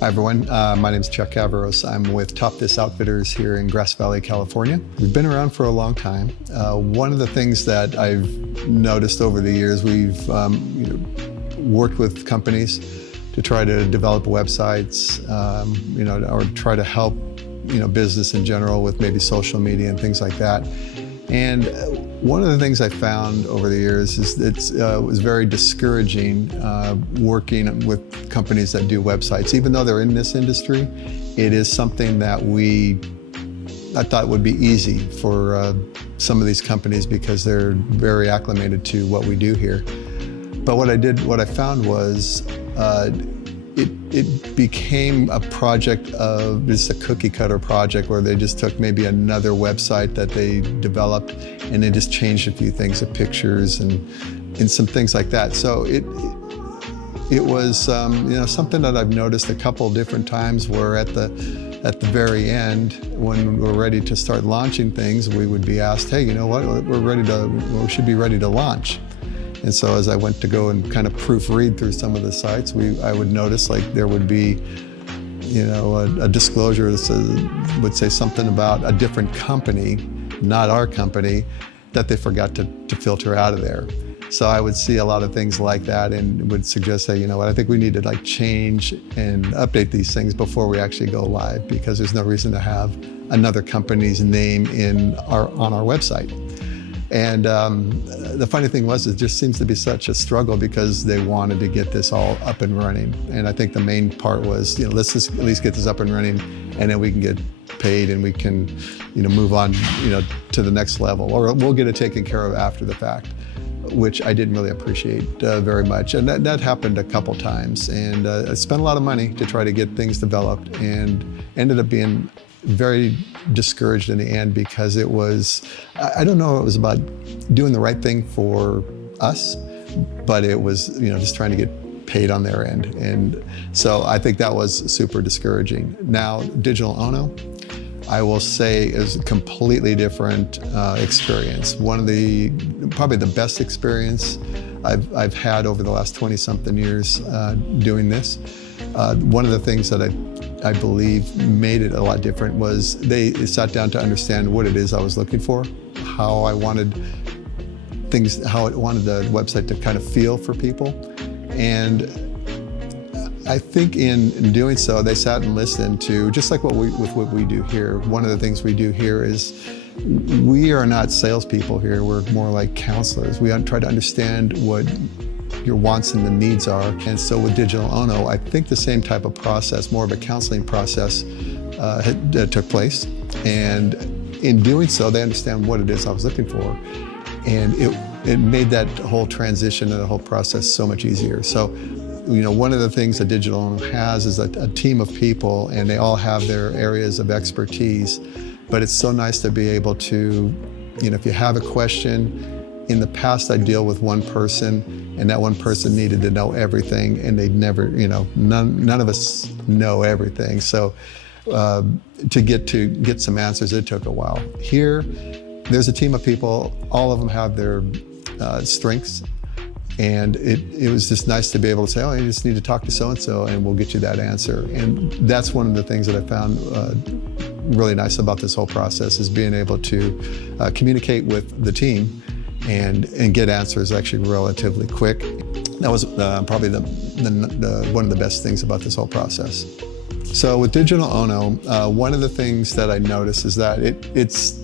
Hi everyone, my name is Chuck Cavaros. I'm with Top This Outfitters here in Grass Valley, California. We've been around for a long time. One of the things that I've noticed over the years, we've worked with companies to try to develop websites, or try to help business in general with maybe social media and things like that. And one of the things I found over the years is it was very discouraging working with companies that do websites. Even though they're in this industry, it is something that I thought would be easy for some of these companies because they're very acclimated to what we do here. But what I found was it became a project of just a cookie cutter project where they just took maybe another website that they developed and they just changed a few things, the pictures and some things like that. So it was something that I've noticed a couple different times where at the very end, when we're ready to start launching things, we would be asked, hey, you know what, we should be ready to launch. And so as I went to go and kind of proofread through some of the sites, I would notice like there would be, a disclosure that would say something about a different company, not our company, that they forgot to filter out of there. So I would see a lot of things like that and would suggest, hey, you know what, I think we need to like change and update these things before we actually go live, because there's no reason to have another company's name on our website. And the funny thing was, it just seems to be such a struggle because they wanted to get this all up and running. And I think the main part was, let's just at least get this up and running, and then we can get paid and we can, move on, to the next level, or we'll get it taken care of after the fact, which I didn't really appreciate very much. And that happened a couple times. And I spent a lot of money to try to get things developed and ended up being very discouraged in the end because it was, I don't know, it was about doing the right thing for us, but it was, just trying to get paid on their end. And so I think that was super discouraging. Now, Digital Ono, I will say, is a completely different experience. Probably the best experience I've had over the last 20-something years doing this. One of the things that I believe made it a lot different was they sat down to understand what it is I was looking for, how I wanted the website to kind of feel for people. And I think in doing so, they sat and listened to, just like what we do here. One of the things we do here is we are not salespeople here. We're more like counselors. We try to understand what your wants and the needs are. And so with Digital Ono, I think the same type of process, more of a counseling process, took place. And in doing so, they understand what it is I was looking for. And it made that whole transition and the whole process so much easier. So, one of the things that Digital Ono has is a team of people, and they all have their areas of expertise. But it's so nice to be able to, if you have a question, in the past, I deal with one person, and that one person needed to know everything, and they'd never, none of us know everything. So to get some answers, it took a while. Here, there's a team of people. All of them have their strengths, and it was just nice to be able to say, oh, you just need to talk to so-and-so, and we'll get you that answer. And that's one of the things that I found really nice about this whole process, is being able to communicate with the team and get answers actually relatively quick. That was probably one of the best things about this whole process. So with Digital Ono, one of the things that I noticed is that it's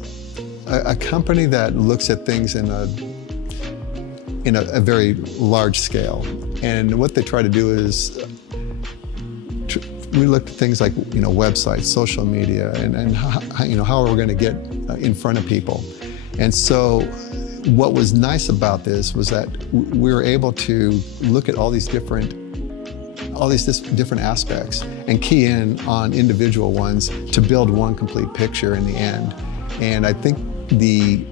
a company that looks at things in a very large scale. And what they try to do is, we look at things like websites, social media, and how are we going to get in front of people. And so what was nice about this was that we were able to look at all these different aspects and key in on individual ones to build one complete picture in the end. And I think the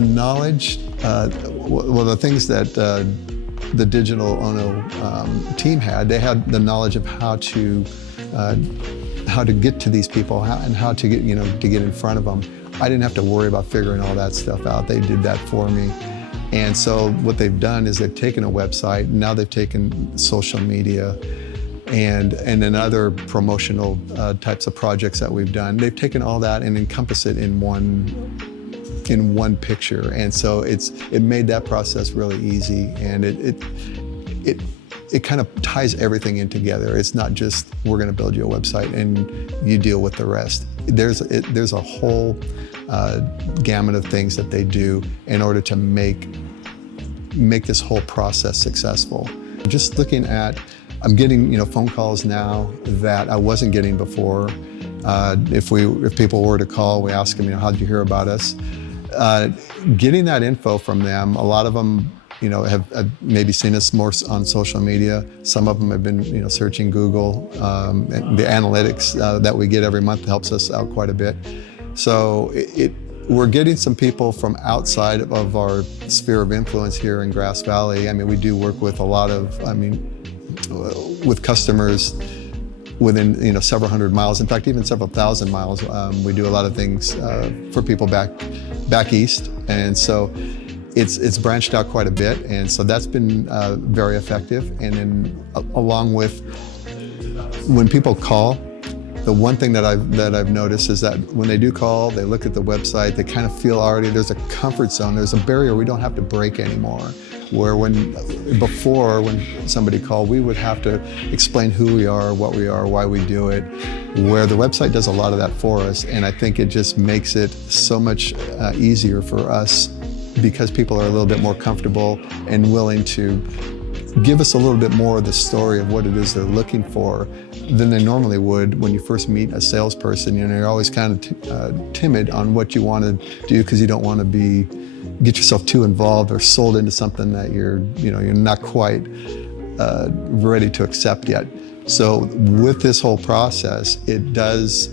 knowledge, the things that the Digital Ono team had, they had the knowledge of how to get to these people and how to get in front of them. I didn't have to worry about figuring all that stuff out. They did that for me. And so what they've done is they've taken a website, now they've taken social media and then other promotional types of projects that we've done. They've taken all that and encompassed it in one picture. And so it made that process really easy, and it kind of ties everything in together. It's not just, we're going to build you a website and you deal with the rest. There's a whole gamut of things that they do in order to make this whole process successful. Just looking at, I'm getting phone calls now that I wasn't getting before. If people were to call, we ask them, how did you hear about us? Getting that info from them, a lot of them have maybe seen us more on social media. Some of them have been searching Google. And the analytics that we get every month helps us out quite a bit. So we're getting some people from outside of our sphere of influence here in Grass Valley. We do work with a lot of, with customers within several hundred miles, in fact even several thousand miles. We do a lot of things for people back east, and so it's branched out quite a bit, and so that's been very effective. And then along with when people call, the one thing that I've noticed is that when they do call, they look at the website, they kind of feel already there's a comfort zone, there's a barrier we don't have to break anymore. Where before when somebody called, we would have to explain who we are, what we are, why we do it, where the website does a lot of that for us. And I think it just makes it so much easier for us, because people are a little bit more comfortable and willing to give us a little bit more of the story of what it is they're looking for than they normally would when you first meet a salesperson. You're always kind of timid on what you want to do, because you don't want to get yourself too involved or sold into something that you're not quite ready to accept yet. So with this whole process, it does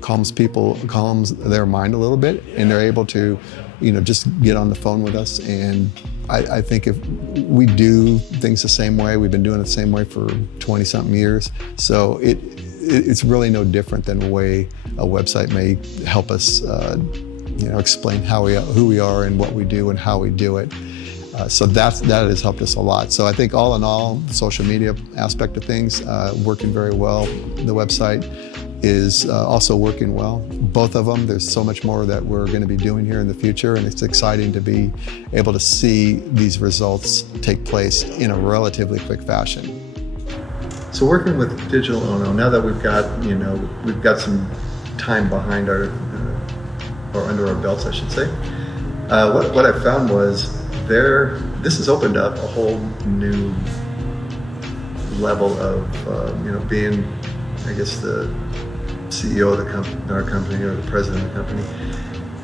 calms their mind a little bit, and they're able to just get on the phone with us. And I think if we do things the same way, we've been doing it the same way for 20-something years, so it's really no different than the way a website may help us explain who we are and what we do and how we do it. So that has helped us a lot. So I think all in all, the social media aspect of things working very well. The website is also working well. Both of them, there's so much more that we're going to be doing here in the future, and it's exciting to be able to see these results take place in a relatively quick fashion. So working with Digital Ono, now that we've got some time behind or under our belts, I should say, what I found was this has opened up a whole new level of being, I guess, the CEO of our company, or the president of the company.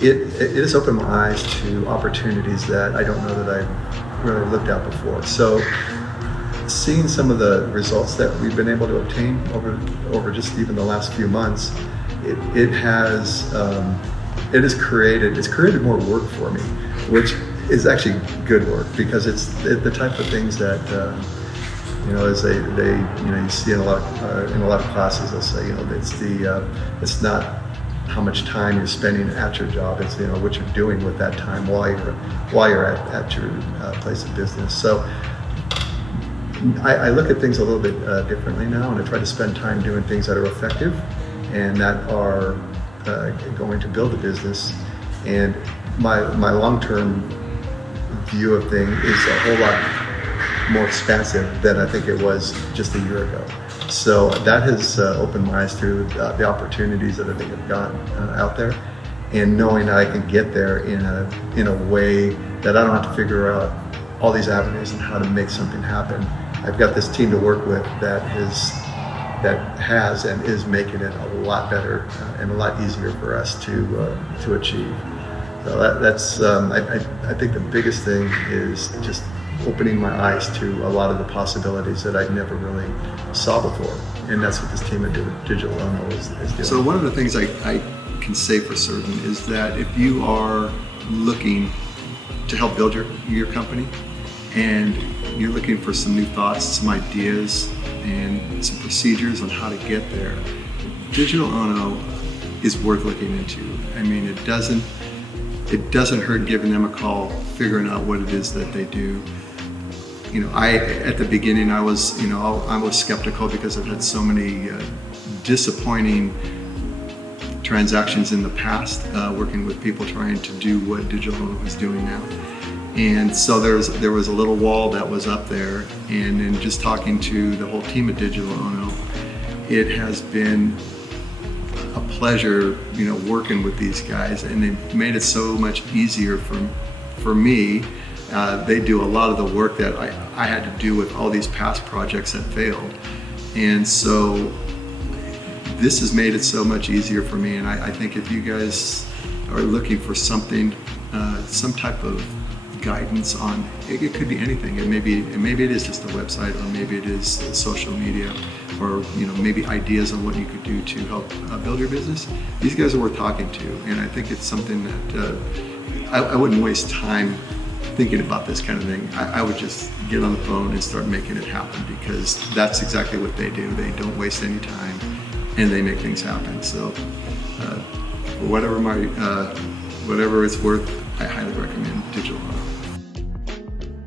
It has opened my eyes to opportunities that I don't know that I've really looked at before. So seeing some of the results that we've been able to obtain over just even the last few months, it has created more work for me, which is actually good work, because it's the type of things that as they you see in a lot of classes, they'll say it's not how much time you're spending at your job, it's what you're doing with that time while you're at your place of business. So I look at things a little bit differently now, and I try to spend time doing things that are effective and that are going to build a business. And my long-term view of things is a whole lot more expansive than I think it was just a year ago. So that has opened my eyes to the opportunities that I think I've got out there, and knowing that I can get there in a way that I don't have to figure out all these avenues and how to make something happen. I've got this team to work with that has and is making it a lot better and a lot easier for us to achieve. So that's I think the biggest thing is just opening my eyes to a lot of the possibilities that I'd never really saw before, and that's what this team at Digital Ono is doing. So one of the things I can say for certain is that if you are looking to help build your company, and you're looking for some new thoughts, some ideas, and some procedures on how to get there, Digital Ono is worth looking into. it doesn't hurt giving them a call, figuring out what it is that they do. At the beginning, I was skeptical because I've had so many disappointing transactions in the past, working with people trying to do what Digital Ono is doing now. And so there was a little wall that was up there, and in just talking to the whole team at Digital Ono, it has been a pleasure, working with these guys, and they've made it so much easier for me. They do a lot of the work that I had to do with all these past projects that failed. And so this has made it so much easier for me. And I think if you guys are looking for something, some type of guidance on, it could be anything. Maybe it is just a website, or maybe it is social media, or maybe ideas on what you could do to help build your business. These guys are worth talking to, and I think it's something that I wouldn't waste time thinking about this kind of thing. I would just get on the phone and start making it happen, because that's exactly what they do. They don't waste any time, and they make things happen. So for whatever it's worth, I highly recommend Digital Ono.